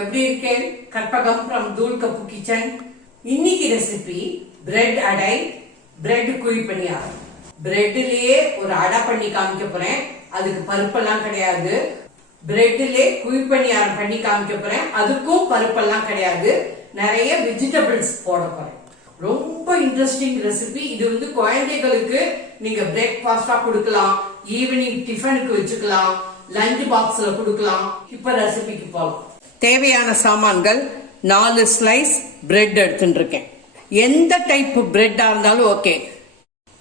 எப்படி இருக்கேன்? Karpagam from Thool cup kitchen. இன்னைக்கு ரெசிபி பிரெட் அடை. பிரெட் குழி பணியாரம். பிரெட்லயே ஒரு அடை பண்ணி காமிக்க போறேன். அதுக்கு பருப்பெல்லாம் கிடையாது. பிரெட்லயே குழி பணியாரம் பண்ணி காமிக்க போறேன். அதுக்கும் பருப்பெல்லாம் கிடையாது. நிறைய வெஜிடபிள்ஸ் போட போறேன். ரொம்ப இன்ட்ரெஸ்டிங் ரெசிபி இது வந்து குழந்தைகளுக்கு நீங்க பிரேக்ஃபாஸ்டா கொடுக்கலாம். ஈவினிங் டிஃபனுக்கு வச்சுக்கலாம். லஞ்ச் பாக்ஸ்ல கொடுக்கலாம். இப்ப ரெசிபிக்கு போகலாம் தேவையான சாமான்கள் நாலு ஸ்லைஸ் பிரெட் எடுத்துட்டுருக்கேன். எந்த டைப் பிரெட்டாக இருந்தாலும் ஓகே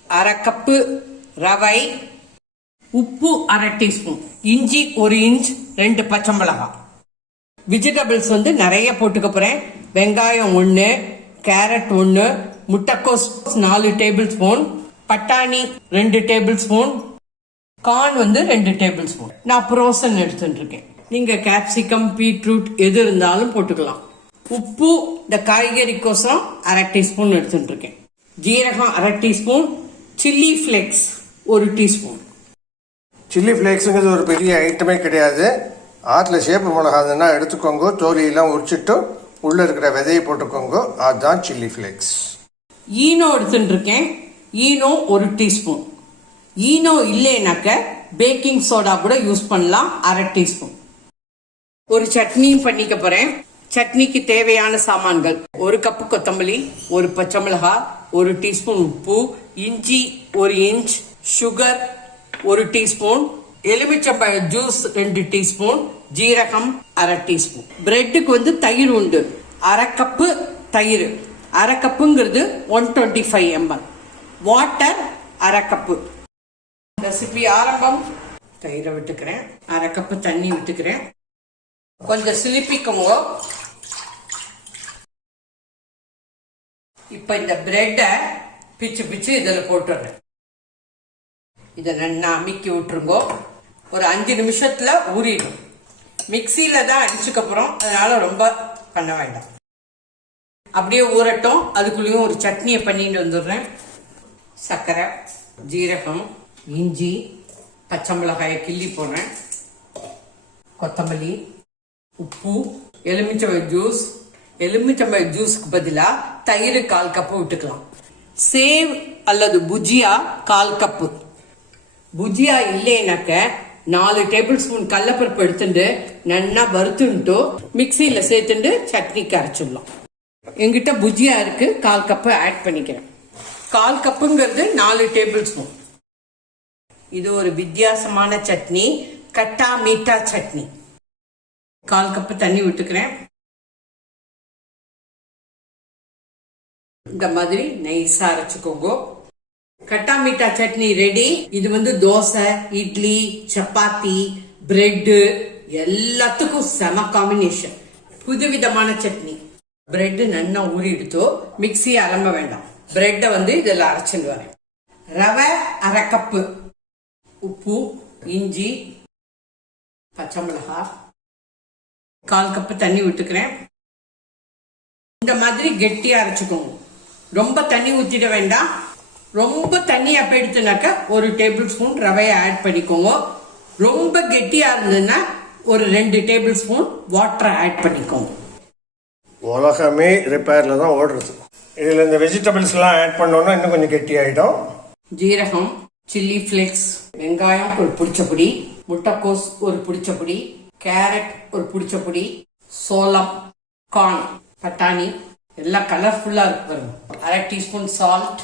அரை கப்பு ரவை உப்பு அரை டீஸ்பூன் இஞ்சி ஒரு இன்ச் ரெண்டு பச்சை மிளகாய் வெஜிடபிள்ஸ் வந்து நிறைய போட்டுக்க போகிறேன் வெங்காயம் ஒன்று கேரட் ஒன்று முட்டைக்கோஸ் நாலு டேபிள் ஸ்பூன் பட்டாணி ரெண்டு டேபிள் ஸ்பூன் கார்ன் வந்து ரெண்டு டேபிள் ஸ்பூன் நான் ப்ரோசன் எடுத்துட்டு இருக்கேன் நீங்க கேப்சிகம் பீட்ரூட் எது இருந்தாலும் போட்டுக்கலாம். உப்பு இந்த காய்கறிக்கோசரம் அரை டீஸ்பூன் எடுத்துட்டு இருக்கேன் ஜீரகம் அரை டீஸ்பூன் சில்லி ஃபிளேக்ஸ் ஒரு டீஸ்பூன். சில்லி ஃப்ளேக்ஸுங்கிறது ஒரு பெரிய ஐட்டமே கிடையாது. ஆற்றுல சேப்பு மிளகா இருந்ததுன்னா எடுத்துக்கோங்க தோலியெல்லாம் உரிச்சிட்டு உள்ளே இருக்கிற விதையை போட்டுக்கோங்க அதுதான் சில்லி ஃப்ளேக்ஸ் ஈனோ எடுத்துட்டு இருக்கேன் ஈனோ ஒரு டீஸ்பூன். ஈனோ இல்லைனாக்க பேக்கிங் சோடா கூட யூஸ் பண்ணலாம் அரை டீஸ்பூன். ஒரு சட்னியும் பண்ணிக்க போறேன். சட்னிக்கு தேவையான சாமான்கள். ஒரு கப்பு கொத்தமல்லி ஒரு பச்சை மிளகாய் ஒரு டீஸ்பூன் உப்பு இஞ்சி ஒரு இன்ச் சுகர் ஒரு டீஸ்பூன் எலுமிச்சம்பழ ஜூஸ் ரெண்டு டீஸ்பூன் ஜீரகம் அரை டீஸ்பூன். பிரெட்டுக்கு வந்து தயிர் உண்டு. அரை கப்பு தயிர். அரை கப்புங்கிறது one twenty five ML water அரை கப்பு. ரெசிபி ஆரம்பம். தயிரை விட்டுக்கிறேன். அரை கப்பு தண்ணி விட்டுக்கிறேன். கொஞ்சம் சிலிப்பிக்கோங்க. இப்ப இந்த பிரெட்டை பிச்சு பிச்சு இதில் போட்டுறேன். இதை நல்லா அமுக்கி விட்டுருங்கோ. ஒரு அஞ்சு நிமிஷத்துல ஊறிடும். மிக்சியில தான் அடிச்சுக்க போறோம். அதனால ரொம்ப பண்ண வேண்டாம். அப்படியே ஊறட்டும். அதுக்குள்ளேயும் ஒரு சட்னியை பண்ணிட்டு வந்துடுறேன். சர்க்கரை ஜீரகம் இஞ்சி பச்சை மிளகாயை கிள்ளி போடுறேன். கொத்தமல்லி உப்பு எலுமிச்சம்பழ ஜூஸ். எலுமிச்சம்பழ ஜூஸ்க்கு பதிலாக தயிர் கால் கப்பு விட்டுக்கலாம். சேவ் அல்லது புஜியா கால் கப்பு. புஜியா இல்லைனாக்க நாலு டேபிள் ஸ்பூன் கடலப்பருப்பு எடுத்துட்டு நல்லா வறுத்துன்ட்டு மிக்சியில் சேர்த்துட்டு சட்னிக்கு அரைச்சிடலாம். எங்கிட்ட புஜியா இருக்கு கால் கப்பு ஆட் பண்ணிக்கிறேன். கால் கப்புங்கிறது நாலு டேபிள் ஸ்பூன் இது ஒரு வித்தியாசமான சட்னி கட்டா மீட்டா சட்னி. கால் கப்பு தண்ணி விட்டுக்கிறேன் இந்த மாதிரி நைஸா அரைச்சுக்கோங்க. Khatta meetha chutney ready. இது வந்து தோசை இட்லி சப்பாத்தி பிரெட்டு எல்லாத்துக்கும் செம காம்பினேஷன் புதுவிதமான சட்னி. பிரெட் நல்லா ஊறி எடுத்தோ மிக்ஸி அலம்ப வேண்டாம். பிரெட்டை வந்து இதில் அரைச்சிட்டு வரேன். ரவை அரை கப்பு. உப்பு இஞ்சி பச்சை மிளகாய். கால் கப்பு தண்ணி விட்டுக்கிறேன் இந்த மாதிரி கெட்டியா அரைச்சுக்கோங்க. ரொம்ப தண்ணி ஊத்திட வேண்டாம். ரொம்ப தண்ணி அப்ப எடுத்துனாக்க ஒரு டேபிள் ஸ்பூன் ரவையை ஆட் பண்ணிக்கோங்க. ரொம்ப கெட்டியா இருந்ததுன்னா ஒரு ரெண்டு டேபிள் ஸ்பூன் வாட்டரை ஆட் பண்ணிக்கோங்க. உலகமே ரிப்பேரில் தான் ஓடுறது. இதில் இந்த வெஜிடபிள்ஸ்லாம் ஆட் பண்ணோன்னா இன்னும் கொஞ்சம் கெட்டி ஆகிடும் ஜீரகம் சில்லி ஃபிளேக்ஸ் வெங்காயம் ஒரு புடிச்ச பொடி முட்டைக்கோஸ் ஒரு புடிச்ச பொடி கேரட் ஒரு புடிச்ச பொடி சோளம் கார்ன் பட்டாணி எல்லாம் கலர்ஃபுல்லா இருக்கு பாருங்க. அரை டீஸ்பூன் சால்ட்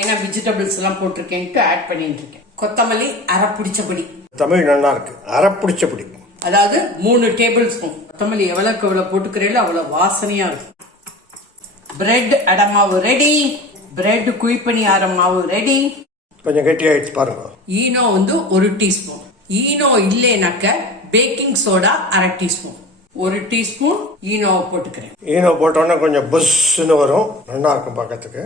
ஏன்னா வெஜிடபிள்ஸ் எல்லாம் போட்டிருக்கேன்ட்டு ஆட் பண்ணிட்டு இருக்கேன். கொத்தமல்லி அரை புடிச்ச பொடி. தமிழ் நல்லா இருக்கு. அரைப்பிடிச்ச பிடி. அதாவது மூணு டேபிள் ஸ்பூன் கொத்தமல்லி எவ்வளவுக்கு எவ்வளவு போட்டுக்கிறீங்களோ அவ்வளவு வாசனையா இருக்கும் பிரெட் அடமாவு ரெடி பிரெட் குழிப்பணி மாவு ரெடி கொஞ்சம் கெட்டி ஆயிடுச்சு பாருங்க. ஈனோ வந்து ஒரு டீஸ்பூன். ஈனோ இல்லைனாக்க பேக்கிங் சோடா அரை டீஸ்பூன். ஒரு டீஸ்பூன் ஈனோவை போட்டுக்கிறேன். ஈனோ போட்டோன்னா கொஞ்சம் புஷ்ஷுன்னு வரும். நல்லா இருக்கும் பார்க்கறதுக்கு.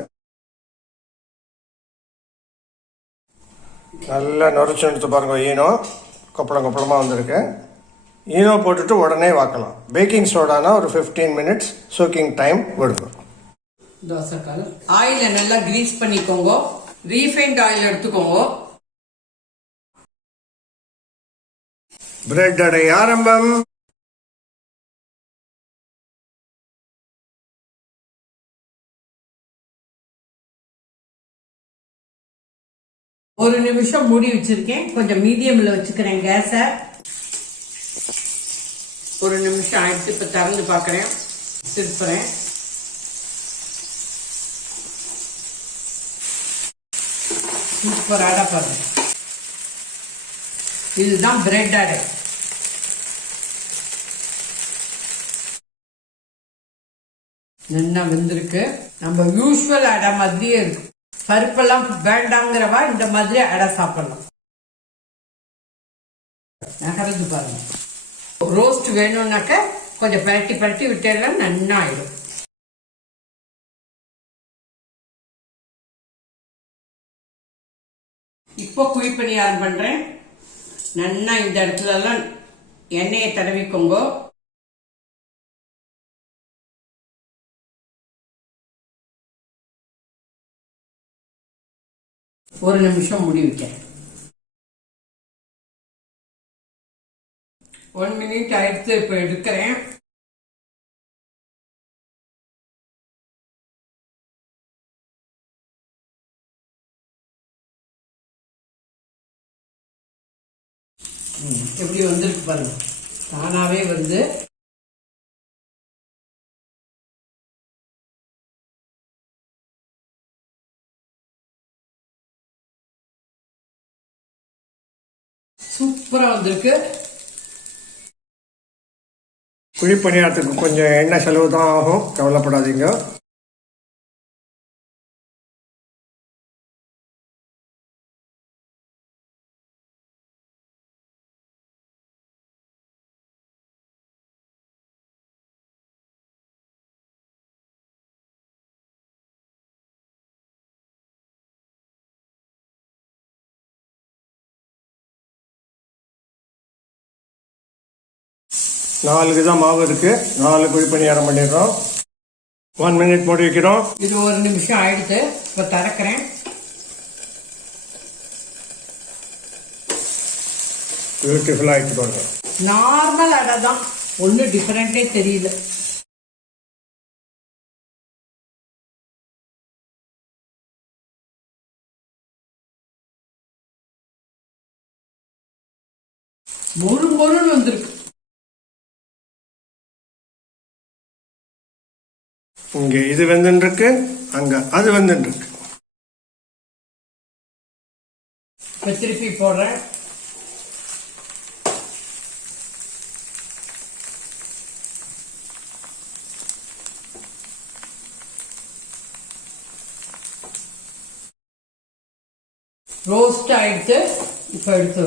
நல்லா நுரைச்சு எடுத்து பாருங்க ஈனோ. கொப்பளம் கொப்பளமாக வந்திருக்கு. ஈனோ போட்டுட்டு உடனே வாக்கலாம். பேக்கிங் சோடானா ஒரு ஃபிஃப்டீன் மினிட்ஸ் சோக்கிங் டைம் விடுங்க. தோசைக்கல் ஆயில நல்லா கிரீஸ் பண்ணிக்கோங்க. ரீஃபைண்ட் ஆயில் எடுத்துக்கோங்க. பிரெட் ஆரம்பம். ஒரு நிமிஷம் மூடி வச்சிருக்கேன். கொஞ்சம் மீடியம்ல வச்சுக்கிறேன் கேஸ. ஒரு நிமிஷம் ஆயிடுச்சு இப்போ திறந்து பாக்குறேன் திருப்புறேன். சூப்பராக பாருங்க. இதுதான் பிரெட் அடை. நல்லா வெந்திருக்கு. நம்ம யூஸ்வல் அடை மாதிரியே இருக்கு. பருப்பெல்லாம் வேண்டாங்கிறவா இந்த மாதிரி அடை சாப்பிடலாம். நகரது பாருங்க. ரோஸ்ட் வேணும்னாக்க கொஞ்சம் பரட்டி பரட்டி விட்டேலாம் நன்னா ஆயிடும் இப்போ குழிப்பணி பணியாரம் பண்றேன். நன்னா இந்த இடத்துல எல்லாம் எண்ணெயை தடவிக்கோங்க. ஒரு நிமிஷம் மூடி வைக்கிறேன் ஒன் மினிட் ஆயிடுத்து இப்போ எடுக்கிறேன். எப்படி வந்திருக்கு பாருங்க. தானாவே வந்து சூப்பரா வந்திருக்கு. குழிப்பணியாரத்துக்கு கொஞ்சம் எண்ணெய் செலவு தான் ஆகும். கவலைப்படாதீங்க. நாலுக்கு தான் மாவு இருக்கு. நாலு குழி பணியாரம் பண்ணிடுறோம் ஒன் மினிட் மூடி வைக்கிறோம். இது ஒரு நிமிஷம் ஆயிடுத்து இப்ப திறக்கிறேன். பியூட்டிஃபுல்லாக ஆகிட்டு பாருங்க. நார்மல் அடை தான். ஒன்றும் டிஃபரெண்டே தெரியல. மொறு மொறுன்னு வந்திருக்கு. இங்கே இது வெந்துன்னு இருக்கு அங்க அது வெந்துன்னு இருக்கு திருப்பி போடுறேன். ரோஸ்ட் ஆயிடுச்சு இப்ப எடுத்து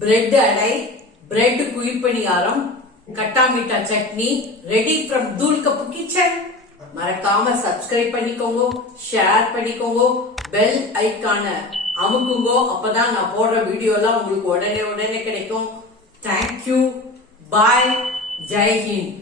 பிரெட் அடை bread kuzhipaniyaram khatta meetha chutney ready from Thool cup kitchen மறக்காம சப்ஸ்கிரைப் பண்ணிக்கோங்க ஷேர் பண்ணிக்கோங்க பெல் ஐக்கான அமுக்குங்கோ. அப்பதான் நான் போடுற வீடியோ உங்களுக்கு உடனே உடனே கிடைக்கும். Thank you bye Jai Hind